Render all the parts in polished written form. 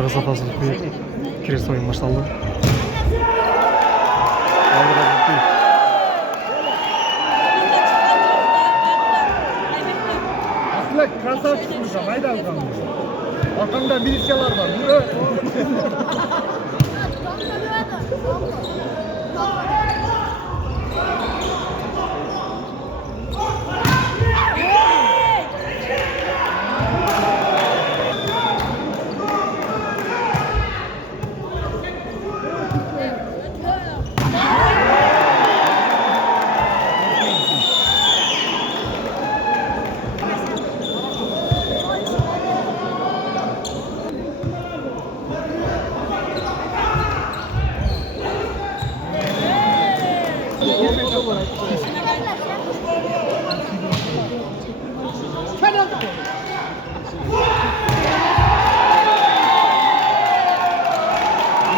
Kırgız Apazılık bir kres oyun başlandı. Aslında krasal çıkmış ama haydi bakalım. Arkamda milisyalar var. Yürü.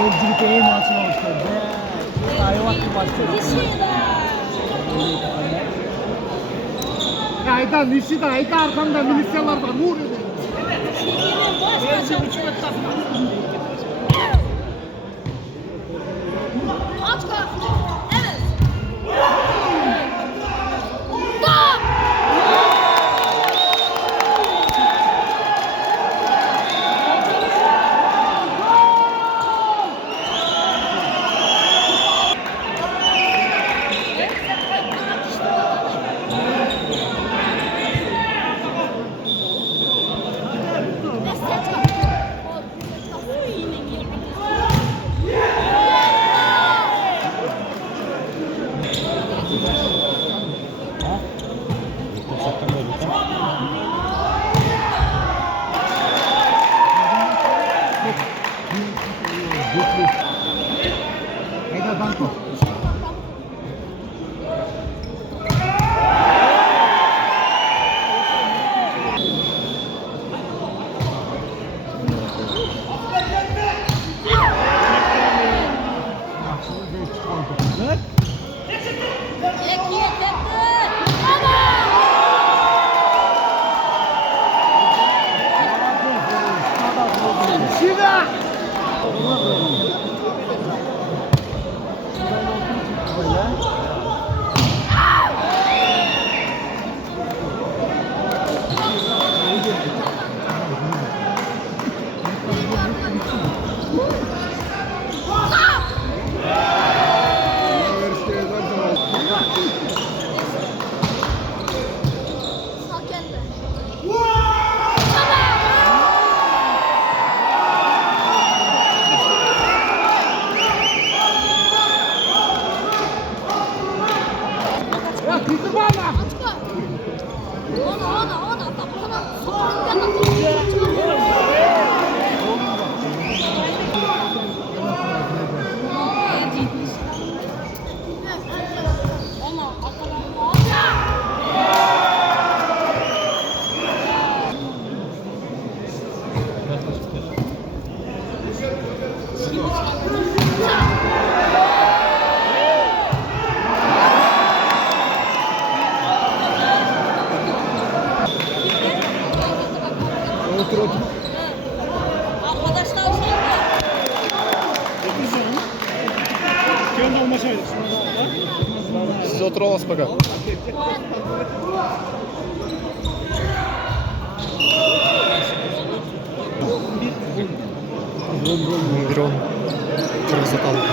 Yolculuk en maçına başladı. Ayvak bir başladı. Aydan Nişida, ayda arkamda milisyalar var. Vur. Ayda banko. Arkadaşlar sonra. Kendi olmasaydı. Siz oturalım пока. Bir on. Kırgız Apazılık.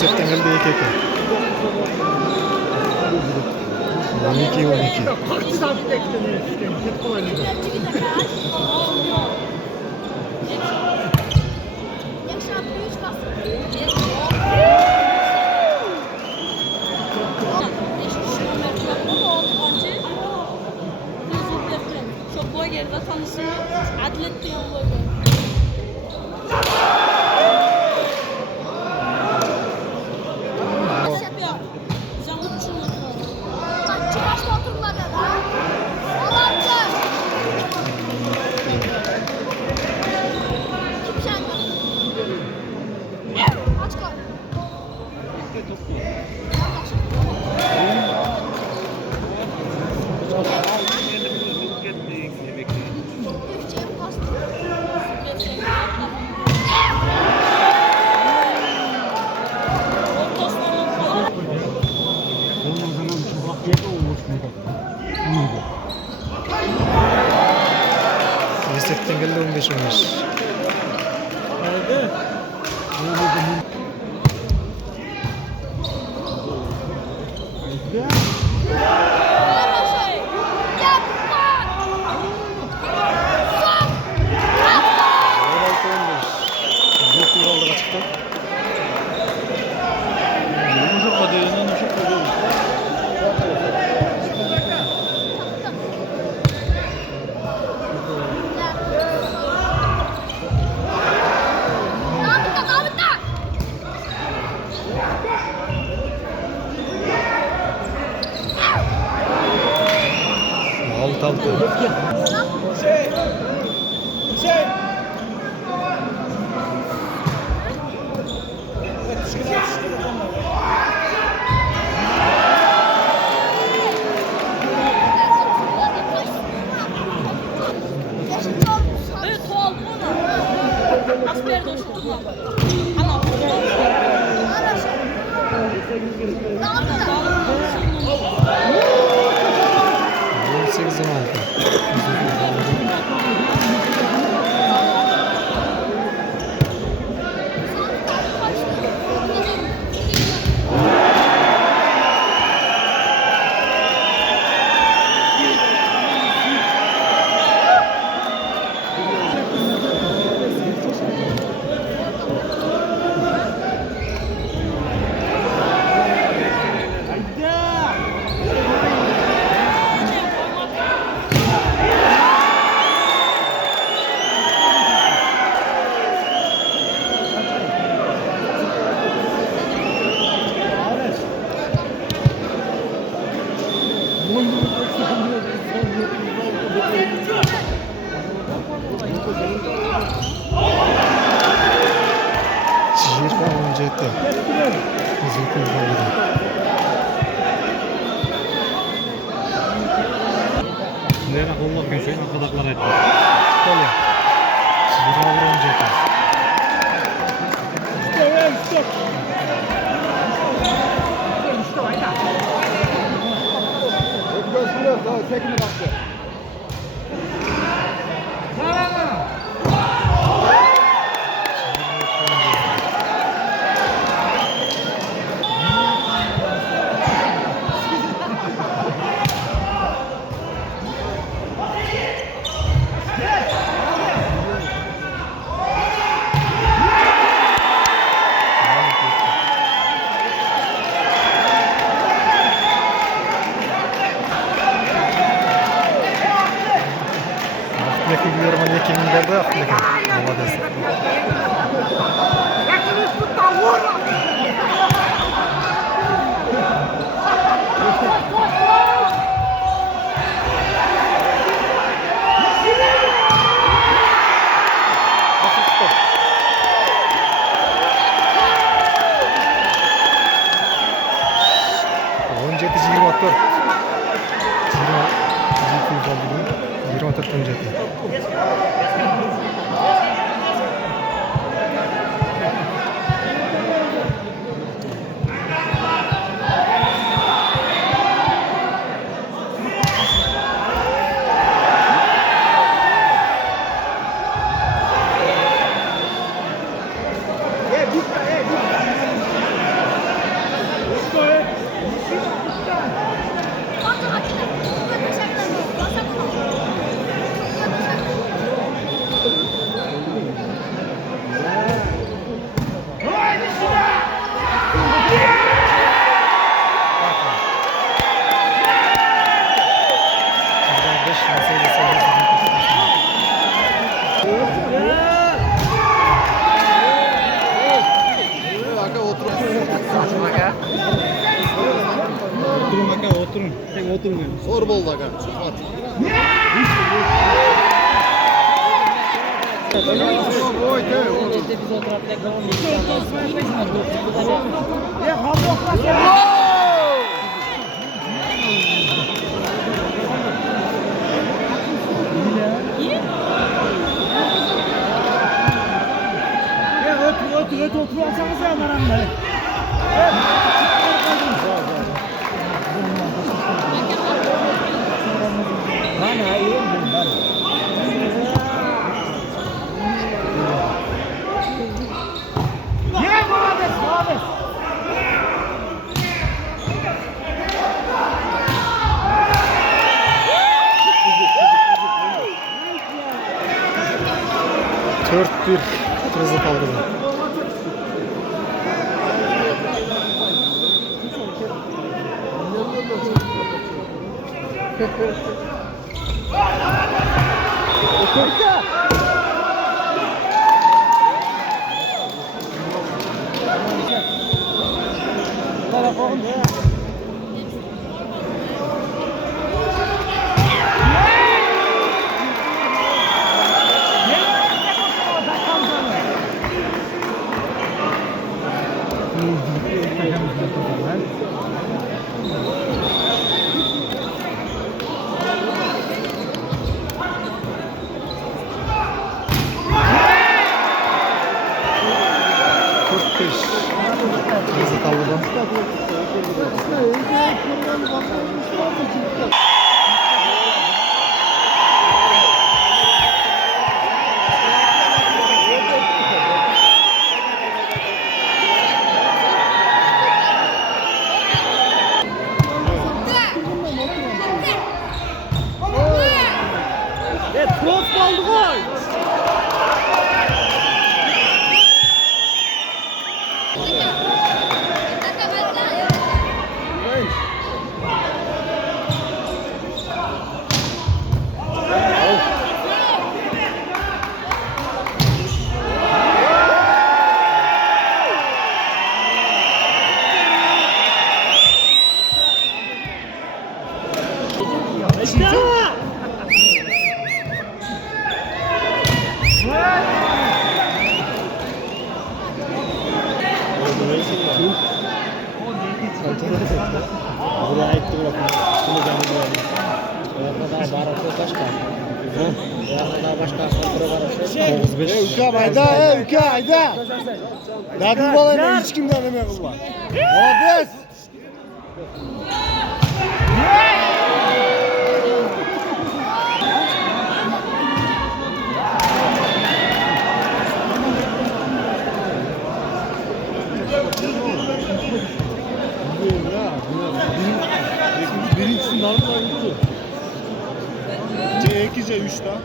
Septen geldi EKK. 12-12. Parti daha bir ekleniyor. Çok kolaylığı. Çok boy geride tanışıyor. Millet de yanılıyor. Nasıl yapıyor? Zamut çınlıyor. Bak çıkaçta oturmadı da. Alancı. Kim sen? Aç koy. Türkçe'ye pasta. Ortasından falan. Onun zaman şu vakiyete olmuş mu? İyiydi. Есептен келді 15-15. Haydi. Öyle şey. Yapma. Son. 16-15. Büyük bir aldığa çıktı. Yumuşak kadarıyla yumuşak kadarıyla. Namıkta. Alt altı. Evet o aldım onu. Asperi de uçurdum lan. Ana. Namıkta. 18-16. Жиырма 17. Қызыл күлбалды. Nere olmak için arkadaşlar etti. Kolye. Жиырма 17. Ахметке Герман 2 берді, Ахметке. Молодец. Он жеті 24. 24 17. oturun. Tek oturmayın. Zor bol da kan. Suat. İyi. Otur alsanız ya Maran'la. Bana iyi mi? Ye Muhammed. Dört bir Trabzon kaldırdı. Trabzon kaldırdı. Buraya gitti bırakın. Şunu canım böyle. Daha barası başka. Daha başka kontrol barası. 35. Ülke ayda, ülke ayda. Ne bu balayla hiç kimden demeye kılma. Abes. Birincisi normal oldu. C2 C3 daha.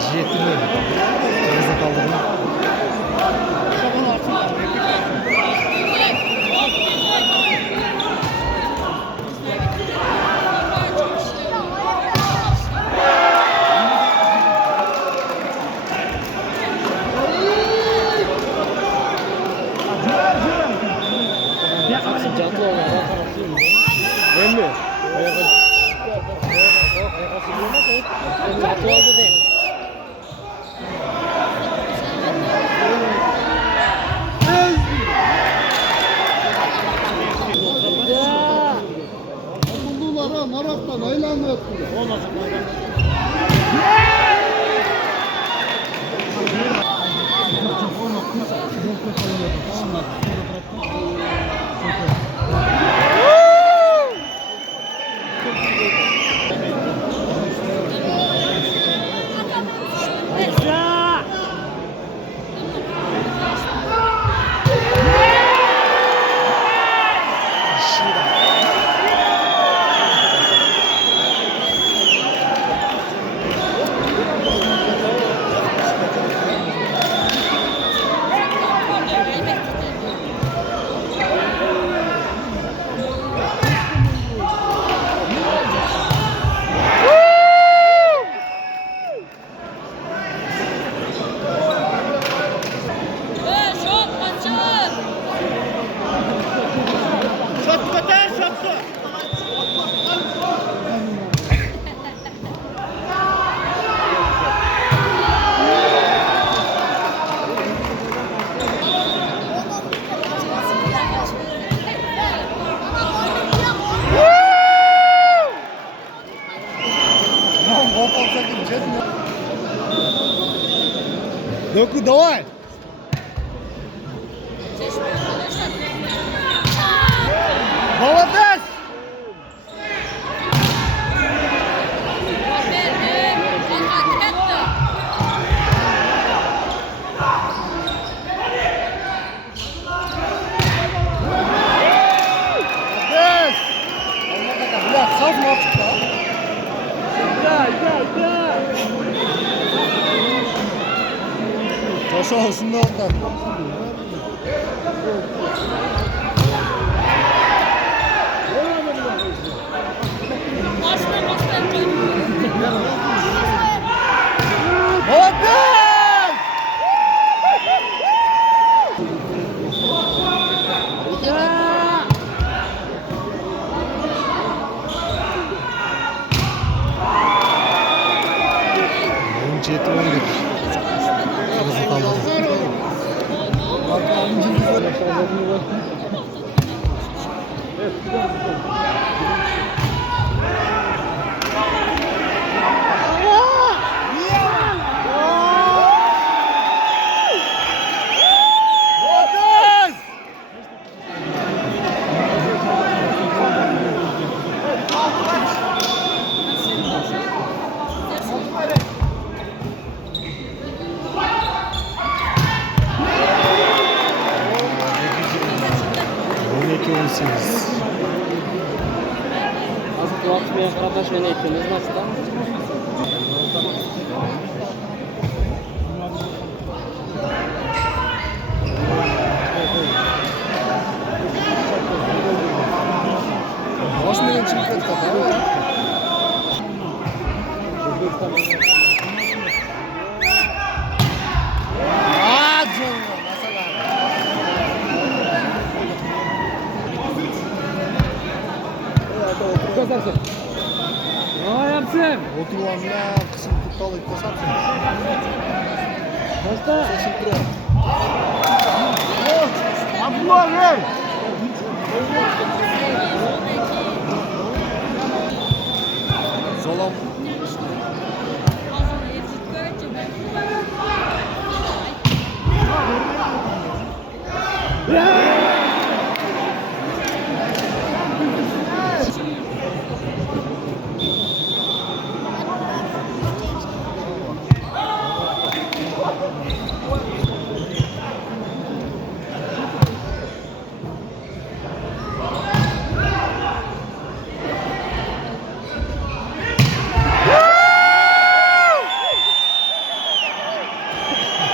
Cihetli mi? Trabzon kaldırdı. Emmi. Satu oldu deh. Dökü давай. Молодец! Молодец! Бля, сразу мальчик, да? Пошел, шумно. Молодец! Oyuncu yeti 11. Kırmızı kaldırdı. Молодец! On 18. Azıcık atmaya kardeş yönetimiz nasıl da? Можешь меня чемпионат катать? Ne yapsın? Otur lan ya, kısım tutkalı itasatsın. Başta. Sesin kırıyor. Abdullah ver! Zolam.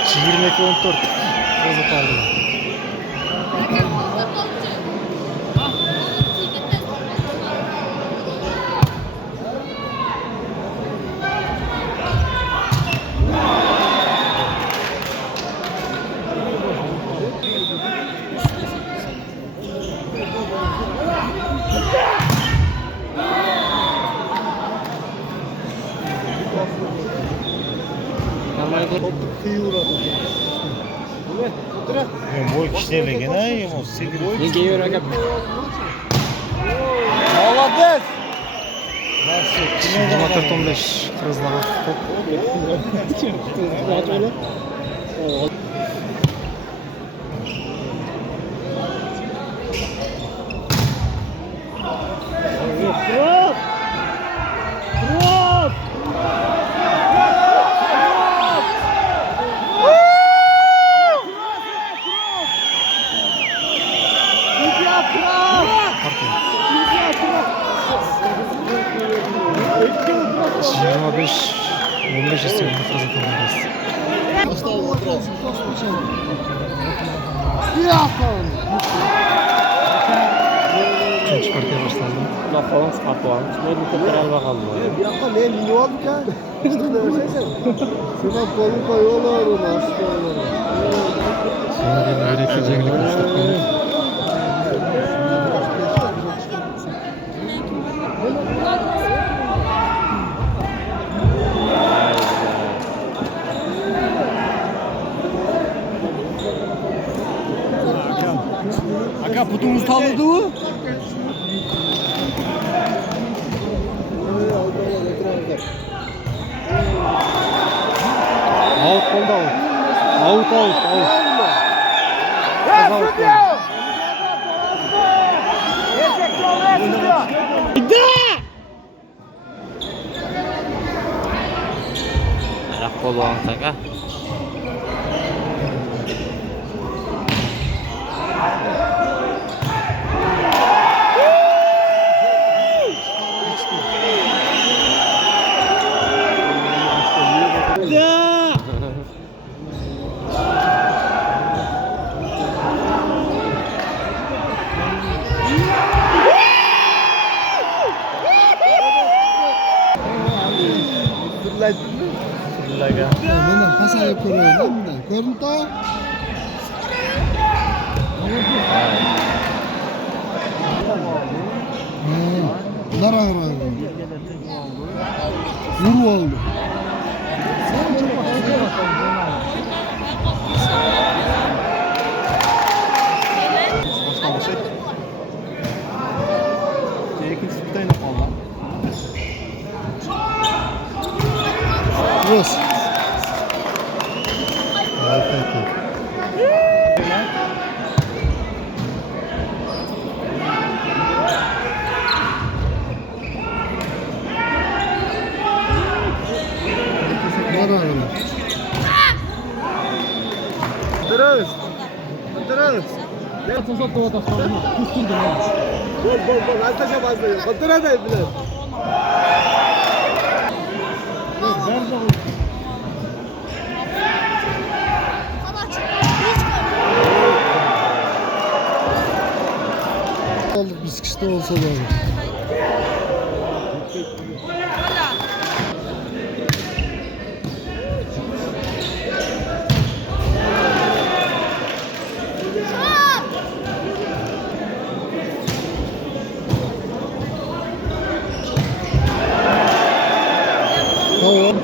Çiğirmek 14. Kırmızı kaldırdı. Kıyı uğradı. Boy kişilerle gene ему сыграть. Ne giyiyor aga? Молодец! 24 15. Kırmızılara top. Parke. 25 15 istiyorum. Kırmızı kaldırdı. Оставил вопрос. Üçüncü parkeye başladı. Lafalım kapağım. Ne bu kadar al bakalım. Bir dakika ne mini oldu ki? İşte versene. Şuna kolu koyuyorlar onu aslında. Sonra bir öğretileceklik konuştuk. Aka putumuz tavladı mı? Out oldu out. Out. Ayak bolong taka. Laga. Mana pas ayo ko'raman. Ko'rdim to? Narang. Vurib oldi. Yes. Narang. Terus. Bol. Altaşa bazlıyor. Kontrol edin biraz. Aldık biz kişide olsa da olur. Tamam.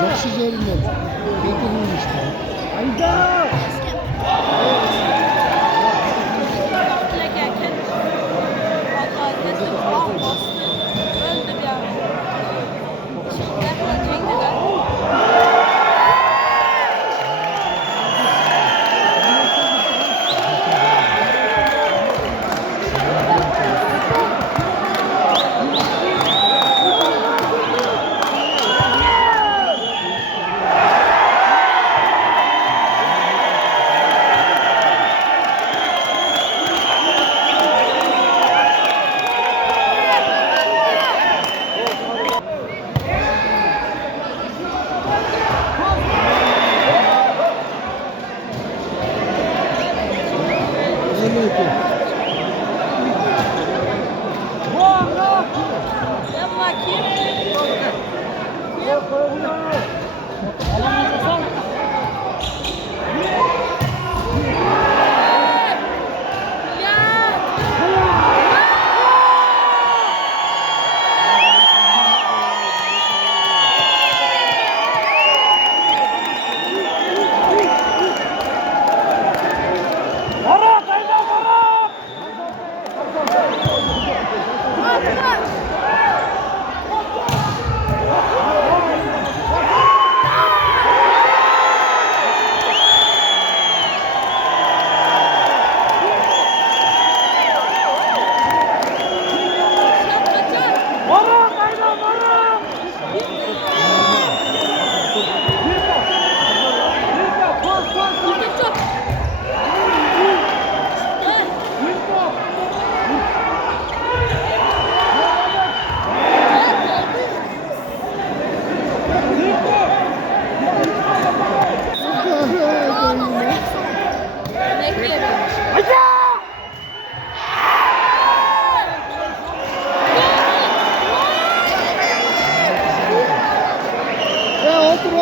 Жақсы жерінен кетірілмеш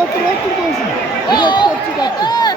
otur. Biraz top çıkarttı.